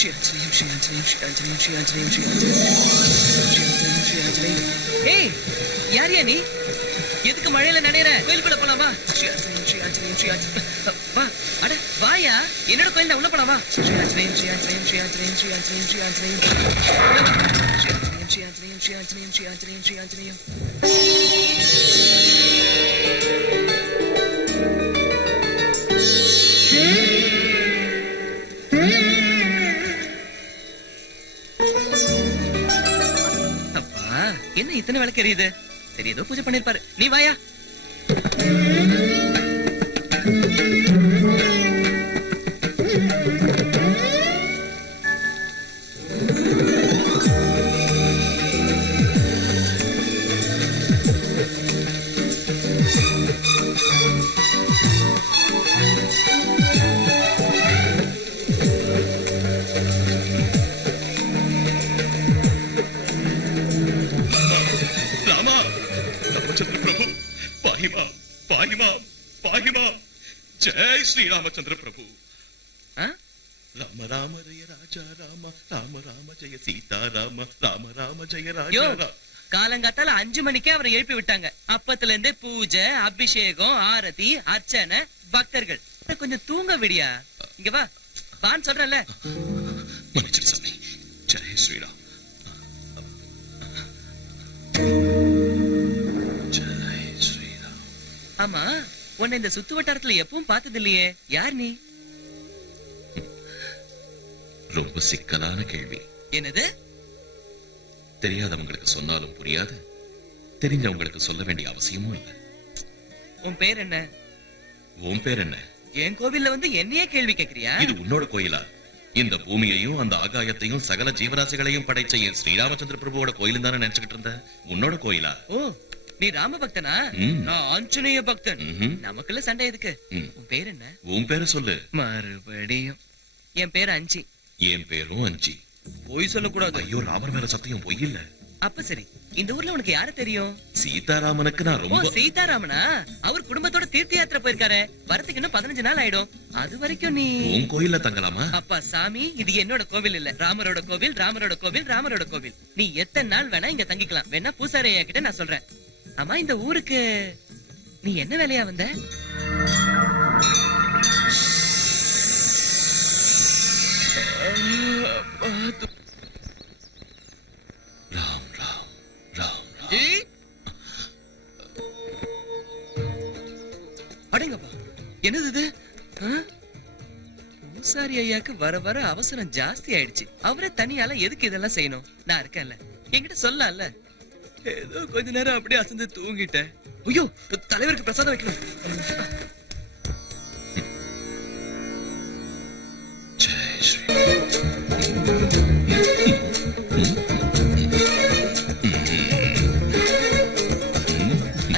ஏய் யார் யா நீ? எதுக்கு மழையில நனையற? கோயிலுக்குள்ள போலாமா? வா அட வாயா, என்னோட கோயில்ல உள்ள போலாமா? அப்பா என்ன இத்தனை விளக்கு எரியுது? சரி ஏதோ பூஜை பண்ணிருப்பாரு. நீ வாயா. जय श्री रामचंद्र प्रभु। राम राम जय राजा राम, राम राम जय सीता राम, राम राम जय राजा राम। காலங்காத்தால 5 மணிக்கே அவரை எழுப்பி விட்டாங்க. அப்பத்துல இருந்தே பூஜை, அபிஷேகம், ஆரதி, அர்ச்சனை, பக்தர்கள். கொஞ்சம் தூங்க விடியா. இங்க வா வான்னு சொல்றல. மன்னிச்சிரு சாமி. ஜெய் ஸ்ரீராம். ஜெய் ஸ்ரீராம். ஆமா உன்னை இந்த சுத்து வட்டாரத்துல எப்பவும் பார்த்தது இல்லையே, யார் நீ? ரொம்ப சிக்கலான கேள்வி. என்னது? தெரியாதவங்களுக்கு சொன்னாலும் புரியாது, தெரிஞ்சவங்களுக்கு சொல்ல வேண்டிய அவசியமும் இல்லை. உன் பேர் என்ன? உன் பேர் என்ன? என் கோவில்ல வந்து என்னையே கேள்வி கேக்குறியா? இது உன்னோட கோயிலா? இந்த பூமியையும் அந்த ஆகாயத்தையும் சகல ஜீவராசிகளையும் படைச்ச என் ஸ்ரீராமச்சந்திர பிரபுவோட கோயிலும் தானே நினைச்சுக்கிட்டு இருந்த. உன்னோட கோயிலா? ஓ நீ ராம பக்தனா? நான் ஆஞ்சநேய பக்தன். நமக்குள்ள சண்டை எதுக்கு? உன் பேர் என்ன? உன் பேரு சொல்லு. மறுபடியும். என் பேர் அஞ்சி. என் பேரும் அஞ்சி. பொய் சொல்லக்கூடாது. ஐயோ ராமர் மேல சத்தியம் பொய் இல்ல. அப்ப சரி, இந்த ஊர்ல உனக்கு யார தெரியும்? சீதாராமனுக்கு நான் ரொம்ப. சீதாராமனா? அவர் குடும்பத்தோட தீர்த்த யாத்திரை போயிருக்காரு. வரதுக்கு இன்னும் 15 நாள் ஆயிடும். அது வரைக்கும் நீ உன் கோயில்ல தங்கலாமா? அப்பா சாமி, இது என்னோட கோவில் இல்ல, ராமரோட கோவில், ராமரோட கோவில், ராமரோட கோவில். நீ எத்தனை நாள் வேணா இங்க தங்கிக்கலாம். வேணா பூசாரி ஐயா கிட்ட நான் சொல்றேன். ஆமா இந்த ஊருக்கு நீ என்ன வேலையா வந்த? ராம் ராம் ராம். அடங்கப்பா, என்னது இது? பூசாரி ஐயாக்கு வர வர அவசரம் ஜாஸ்தி ஆயிடுச்சு. அவரே தனியால எதுக்கு இதெல்லாம் செய்யணும்? நான் இருக்கேன்ல, என்கிட்ட சொல்லல. ஏதோ கொஞ்ச நேரம் அப்படியே அசந்து தூங்கிட்டேன். ஐயோ தலைவருக்கு பிரசாதம் வைக்கணும். ஜெய் ஸ்ரீ.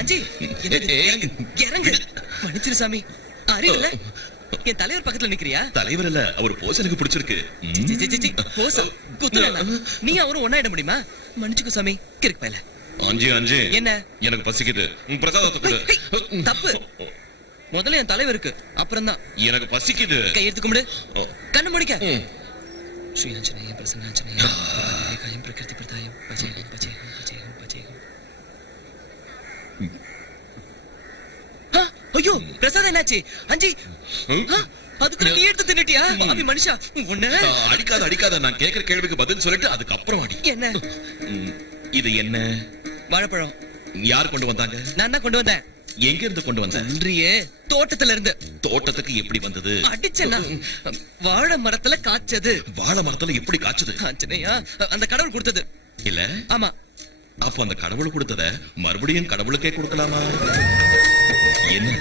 அஞ்சி இறங்கு. மன்னிச்சிரு சாமி, அறிவில்ல. என் தலைவர் பக்கத்துல நிக்கிறியா? தலைவர் இல்ல, அவர் போஸ் எனக்கு பிடிச்சிருக்கு. நீ அவரும் ஒன்னாயிட முடியுமா? மன்னிச்சுக்கோ சாமி. கிறுக்கு பையல. அஞ்சி அஞ்சி என்ன? எனக்கு பசிக்குது, பிரசாதத்தை கொடு. தப்பு. முதல்ல என் தலைவருக்கு, அப்புறம் தான் எனக்கு பசிக்குது. கையெடுத்து கும்பிடு, கண்ணு முடிக்க. ஸ்ரீ ஆஞ்சநேய பிரசன்னாஞ்சநேய காயம் பிரகிருதி பிரதாயம் பஜேகம் பஜேகம் பஜேகம் பஜேகம். ஐயோ பிரசாதம் என்னாச்சு? அஞ்சி அதுக்கு நீ எடுத்து தின்னுட்டியா? பாவி மனுஷா, உன்ன அடிக்காத அடிக்காத. நான் கேக்குற கேள்விக்கு பதில் சொல்லிட்டு அதுக்கப்புறம் அடி. என்ன இது? என்ன? வாழைப்பழம். யார் கொண்டு வந்தாங்க? நான் தான் கொண்டு வந்தேன். எங்க இருந்து கொண்டு வந்த? தோட்டத்துல இருந்து. தோட்டத்துக்கு எப்படி வந்தது? அடிச்சனா? வாழை மரத்துல காய்ச்சது. வாழை மரத்துல எப்படி காய்ச்சது? ஆஞ்சநேயா, அந்த கடவுள் கொடுத்தது. இல்ல? ஆமா. அப்ப அந்த கடவுள் கொடுத்தத மறுபடியும் கடவுளுக்கே கொடுக்கலாமா? என்ன?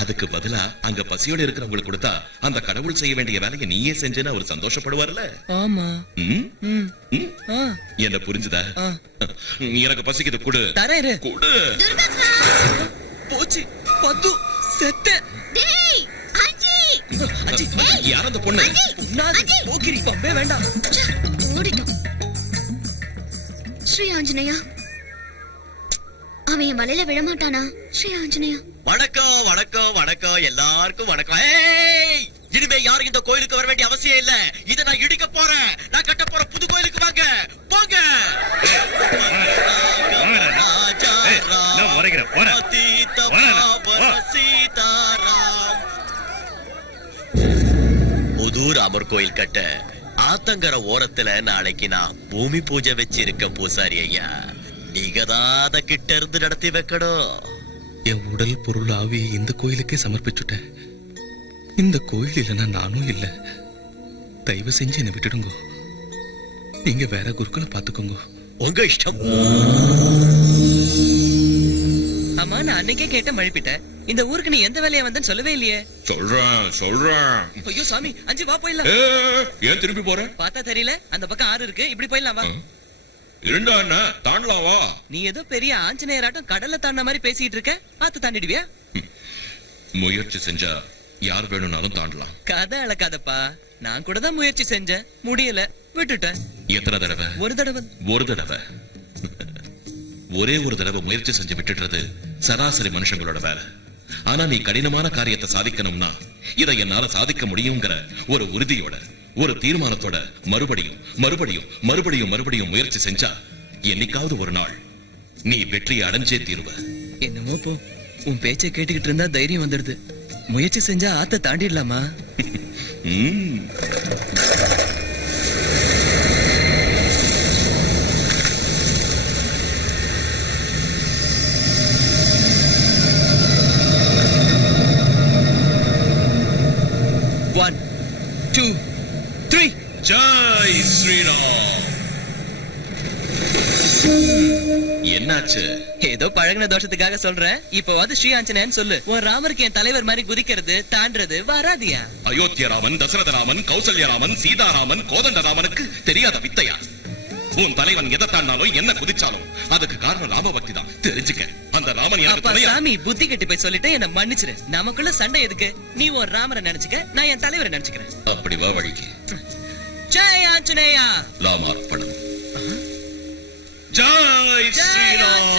அதுக்கு பதிலா அங்க பசியோட இருக்கிறவங்களுக்கு கொடுத்தா அந்த கடவுள் செய்ய வேண்டிய வேலையை நீயே செஞ்சேன்னு அவர் சந்தோஷப்படுவார்ல? ஆமா. என்ன புரிஞ்சுதா? எனக்கு பசிக்குது, குடு. தரேரு. குடு. போச்சு பத்து செத்த. யார் அந்த பொண்ணு? போக்கிரி பம்பே வேண்டாம். ஸ்ரீ ஆஞ்சநேயா, அவன் மலையில விழமாட்டானா? ஸ்ரீ ஆஞ்சநேயா. வணக்கம் வணக்கம் வணக்கம், எல்லாருக்கும் வணக்கம். இனிமே யாரும் இந்த கோயிலுக்கு வர வேண்டிய அவசியம் இல்ல. இதை நான் இடிக்க போறேன். நான் கட்ட போற புது கோயிலுக்கு வாங்க போங்க. புது ராமர் கோயில் கட்ட ஆத்தங்கர ஓரத்துல நாளைக்கு நான் பூமி பூஜை வச்சிருக்க பூசாரி ஐயா. நீங்க தான் அத கிட்ட இருந்து நடத்தி வைக்கணும். என் உடல் பொருள் ஆவியை இந்த கோயிலுக்கே சமர்ப்பிச்சுட்டேன். இந்த கோயில் இல்லைன்னா நானும் இல்ல. தயவு செஞ்சு என்னை விட்டுடுங்க. நீங்க வேற குருக்களை பாத்துக்கோங்க. உங்க இஷ்டம். ஆமா, நான் அன்னைக்கே கேட்ட மழுப்பிட்டேன். இந்த ஊருக்கு நீ எந்த வேலையா வந்தன்னு சொல்லவே இல்லையே. சொல்றேன். ஐயோ சாமி, 5 வா போயிடலாம். ஏன் திரும்பி போற? பார்த்தா தெரியல, அந்த பக்கம் ஆறு இருக்கு, இப்படி போயிடலாம் வா. இருந்தா என்ன, தாண்டலாம் வா. நீ ஏதோ பெரிய ஆஞ்சநேயராட்டம் கடல்ல தாண்ட மாதிரி பேசிட்டு இருக்க. ஆத்து தாண்டிடுவியா? முயற்சி செஞ்சா யார் வேணும்னாலும் தாண்டலாம். கதை அளக்காதப்பா. நான் கூட தான் முயற்சி செஞ்சேன், முடியல, விட்டுட்டேன். எத்தனை தடவை? ஒரு தடவை. ஒரே ஒரு தடவை முயற்சி செஞ்சு விட்டுடுறது சராசரி மனுஷங்களோட வேலை. ஆனா நீ கடினமான காரியத்தை சாதிக்கணும்னா இதை என்னால சாதிக்க முடியுங்கிற ஒரு உறுதியோட, ஒரு தீர்மானத்தோட மறுபடியும் மறுபடியும் மறுபடியும் மறுபடியும் முயற்சி செஞ்சா என்னைக்காவது ஒரு நாள் நீ வெற்றியை அடைஞ்சே தீருவ. என்னமோ போ, உன் பேச்சை கேட்டுக்கிட்டு இருந்தா தைரியம் வந்துடுது. முயற்சி செஞ்சா ஆத்த தாண்டிடலாமா? One, 2, 3. ஜெய் ஸ்ரீராம். என்னாச்சு? ஏதோ பழகின தோஷத்துக்காக சொல்றேன். இப்போவாது ஸ்ரீ ஆஞ்சநேயன் சொல்லு. உன் ராமருக்கு என் தலைவர் மாதிரி குதிக்கிறது தாண்டறது வராதியா? அயோத்திய ராமன், தசரத ராமன், கௌசல்ய ராமன், சீதாராமன், கோதண்ட ராமனுக்கு தெரியாத வித்தையா? உன் தலைவன் எதை தாண்டாலும் என்ன குதிச்சாலும் அதுக்கு காரணம் ராம பக்தி தான். தெரிஞ்சுக்க. அந்த ராமன் எனக்கு சாமி புத்தி கட்டி போய் சொல்லிட்டு என்ன மன்னிச்சிரு. நமக்குள்ள சண்டை எதுக்கு? நீ ஒரு ராமரை நினைச்சுக்க, நான் என் தலைவரை நினைச்சுக்கிறேன். அப்படி வா வழிக்கு. ஜெய் ஆஞ்சநேயா. ராமார்ப்பணம். ஜெய் ஸ்ரீராம்.